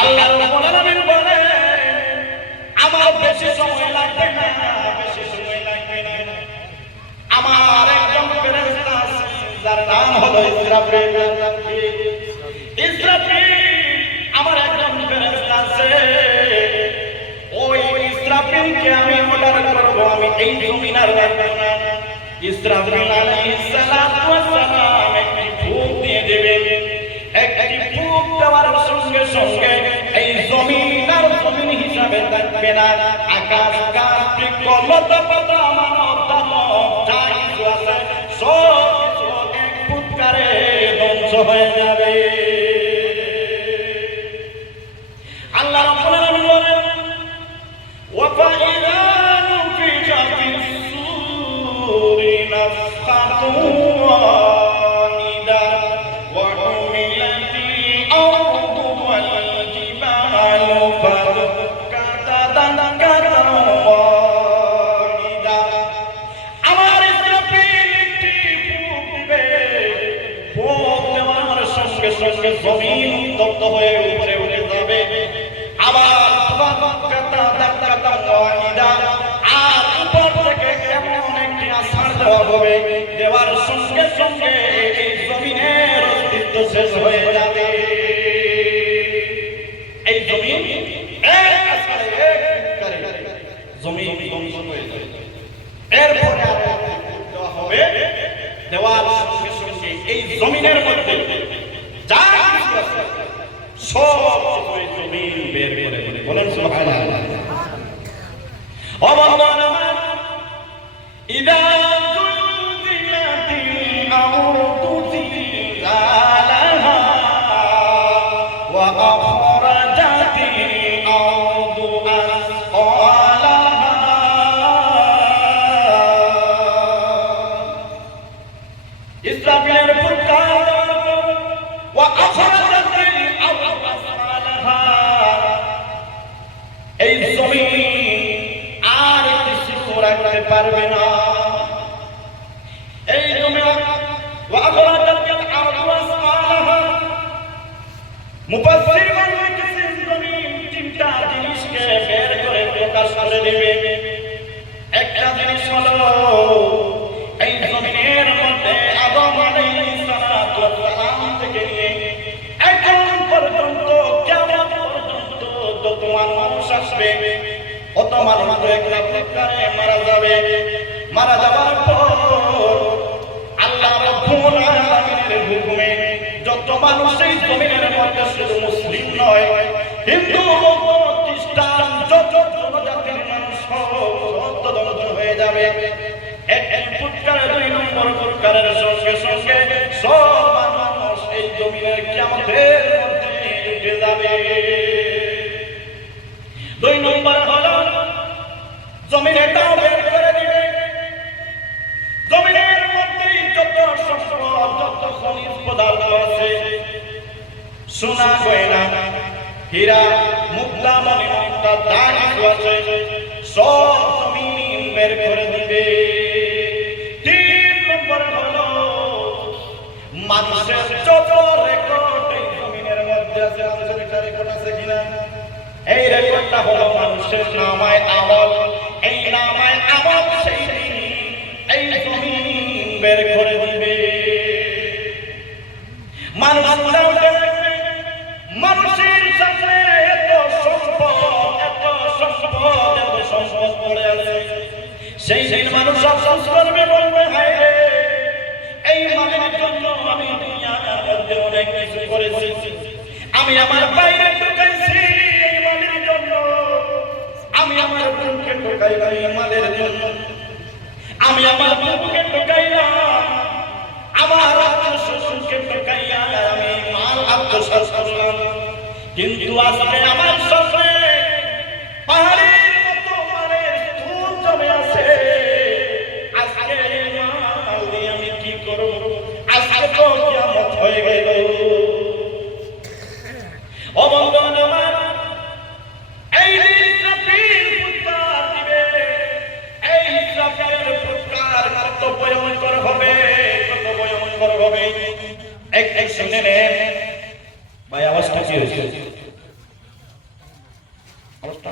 আল্লাহ রাব্বুল আলামিন বলে আমার বেশি সময় লাগবে না, বেশি সময় লাগবে না। আমার একজন ফেরেশতা আছে যার নাম হলো ইসরাফিল। ইসরাফিল আমার একজন ফেরেশতা আছে, ওই ইসরাফিলকে আমি অর্ডার করব, আমি এই জমিনের রাখবো না। ইসরাফিল আলাইহিস সালাতু ওয়াস সালাম একটি ফুঁক দিয়ে দেবেন। একটি ফুঁক দেওয়ার সঙ্গে সঙ্গে এই জমিন আর জমিন হিসাবে থাকবে না। আকাশ গাছ বৃক্ষ লতা পাতা মানব দানব যা কিছু আছে সব কিছু এক ফুৎকারে ধ্বংস হয়ে যাবে। আল্লাহ রাব্বুল আলামিন বলেন وَفَإِذَا نُفِخَ فِي الصُّورِ نَفْخَةٌ وَاحِدَةٌ وَحُمِلَتِ الْأَرْضُ وَالْجِبَالُ فَدُكَّتَا دَكَّةً وَاحِدَةً। আমার ইসরাফিল একটি ফুঁক দিবে, ফুঁক দেওয়ার সঙ্গে সঙ্গে জমিন উত্তপ্ত হয়ে উপরে উঠে যাবে। আবার আর উপর থেকে এমন একটি আছাড় দেওয়া হবে, দেওয়ার সঙ্গে সঙ্গে এই জমিনের অস্তিত্ব শেষ হয়ে যাবে। এই জমিন এক আছাড়ে এক ফুৎকারে জমিন ধ্বংস হয়ে যাবে। এরপরে আবার দেওয়া হবে, দেওয়ার সঙ্গে সঙ্গে এই জমিনের মধ্যে যা কিছু আছে সব জমিন বের করে দেবে। বলেন সুবহানাল্লাহ। وَمَنْ إِذَا زُلْزِلَتِ الْأَرْضُ زِلْزَالَهَا وَأَخْرَجَتِ الْأَرْضُ أَثْقَالَهَا ইসরাফিলের ফুৎকার وَأَخْرَجَتِ الْأَرْضُ أَثْقَالَهَا। এই জমিন আর কিছু রাখতে পারবে না। এই জমিন ওয়াখরাজাতিল আরদু আসফালাহা, মুফাসসিরগণ লিখেছেন জমিন তিনটা জিনিসকে বের করে প্রকাশ করে দেবে। একটা জিনিস হলো এই জমিনের মধ্যে আদম আলাইহিস সালাতু ওয়াস সালাম থেকে নিয়ে এখন পর্যন্ত কিয়ামত পর্যন্ত যত মানুষ আসবে অত মানুষ একটা ফুৎকারে মারা যাবে। মারা যাওয়ার পর আল্লাহ রাব্বুল আলামিনের হুকুমে যত মানুষ এই জমিনের মধ্যে শুধু মুসলিম নয়, হিন্দু বৌদ্ধ খ্রিস্টান যত জনজাতির মানুষ সব ধ্বংস হয়ে যাবে। এক ফুৎকারে দুই নম্বর ফুৎকারের সঙ্গে সঙ্গে সব মানুষ এই জমিনের কিয়ামতের মধ্যে উঠে যাবে। দুই নম্বর হলো জমিনে দাও বের করে দিবে। জমিনের মধ্যে যত সম্পদ যত খনিজ পদার্থ আছে, সোনা গয়না হীরা মুক্তা মণিমুক্তা যা কিছু আছে সব জমিন বের করে দিবে। তিন নম্বর হলো মানুষের যত রেকর্ড এই জমিনের মধ্যে আছে, মানুষের একটা রেকর্ড আছে কিনা, এই রেকর্ডটা হলো মানুষের নামায় আমল। এই নামায় আমল সেই দিন এই জমিন বের করে দিবে। মানুষের সামনে এত সম্পদ এত সম্পদ এত সম্পদ পড়ে আছে, সেই দিন মানুষ আফসোস করবে, বলবে হায় রে এই মালের জন্য আমি দুনিয়ার মধ্যে অনেক কিছু করেছি, আমি আমার বাইরে ঢুকাইছি এই মালের জন্য, আমি আমার বুকে ঢুকাইলাম এই মালের জন্য, আমি আমার বুকে ঢুকাইলাম, আমার আত্মশ্বশুরকে ঢুকাইয়া আমি মাল আত্মসাৎ করলাম। কিন্তু আজকে আমার সামনে পাহাড়ের মতো মালের স্তূপ জমে আছে। আজকে এই মাল দিয়ে আমি কি করব? আজকে তো কিয়ামত হয়ে গেল। ও বন্ধুগণ আমার, এই ইসরাফিল ফুৎকার দিবে। এই ইসরাফিলের ফুৎকার কত ভয়ঙ্কর হবে, কত ভয়ঙ্কর হবে। এক শুনে নেন ভাই, আওয়াজটা কি হয়েছে? অবস্থা